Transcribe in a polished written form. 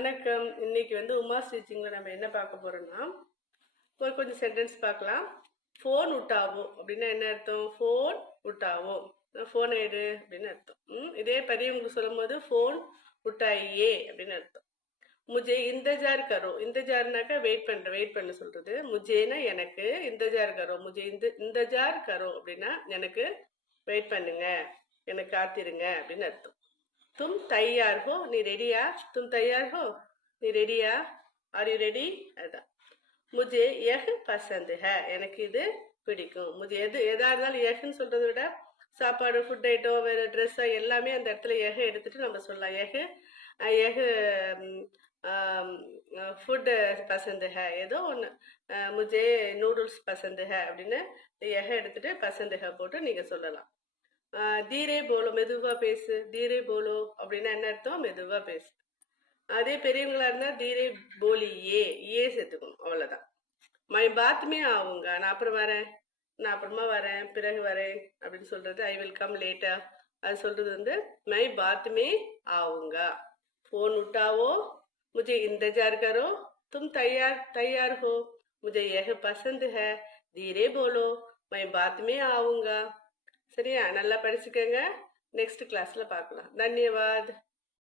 வணக்கம். இன்னைக்கு உமா ஸ்டிச்சிங்கில் நம்ம என்ன பார்க்க போறோம்னா கொஞ்சம் சென்டென்ஸ் பார்க்கலாம். ஃபோன் உட்டாவோ அப்படின்னா என்ன அர்த்தம்? ஃபோன் உட்டாவோ, ஃபோன் எடு அப்படின்னு அர்த்தம். இதே பெரியவங்களுக்கு சொல்லும் போது ஃபோன் உட்டாயே அப்படின்னு அர்த்தம். முஜே இந்தஜார் கரோ, இந்தஜார்னாக்கா வெயிட் பண்ண சொல்றது. முஜேனா எனக்கு, இந்தஜார் கரோ, முஜே இந்தஜார் கரோ அப்படின்னா எனக்கு வெயிட் பண்ணுங்க, எனக்கு காத்திருங்க அப்படின்னு அர்த்தம். तुम तैयार हो, நீ ரெடியா? तुम तैयार हो, நீ ரெடியா? Are you ready? அதுதான். முஜே யஹ் பசந்த் ஹை, எனக்கு இது பிடிக்கும். முஜே எதா இருந்தாலும் யஹ்ன்னு சொல்றதை விட சாப்பாடு, ஃபுட் ஐட்டம், வேற ட்ரெஸ் எல்லாமே அந்த இடத்துல யஹ் எடுத்துட்டு நம்ம சொல்லலாம். யஹ் ஃபுட் பசந்த் ஹை, ஏதோ ஒன்று. முஜே நூடுல்ஸ் பசந்த் ஹை அப்படின்னு யஹ் எடுத்துட்டு பசந்த் ஹை போட்டு நீங்க சொல்லலாம். தீரே போலோ, மெதுவா பேசு. தீரே போலோ அப்படின்னா என்ன அர்த்தம்? மெதுவா பேசு. அதே பெரியவங்களா இருந்தா தீரே போலி ஏ சேர்த்துக்கணும், அவ்வளவுதான். மை பாத்மே ஆவுங்க, நான் அப்புறம் வரேன், நான் அப்புறமா வரேன், பிறகு வரேன் அப்படின்னு சொல்றது. ஐ வில் கம் லேட்டா, அது சொல்றது மை பாத்மே ஆவுங்க. फोन उठाओ, मुझे इंतजार करो, तुम तैयार हो, मुझे यह पसंद है, धीरे बोलो, मैं बाद में आऊंगा. சரியா? நல்லா படிச்சுக்கங்க. நெக்ஸ்ட் கிளாஸ்ல பார்க்கலாம். தன்யவாத்.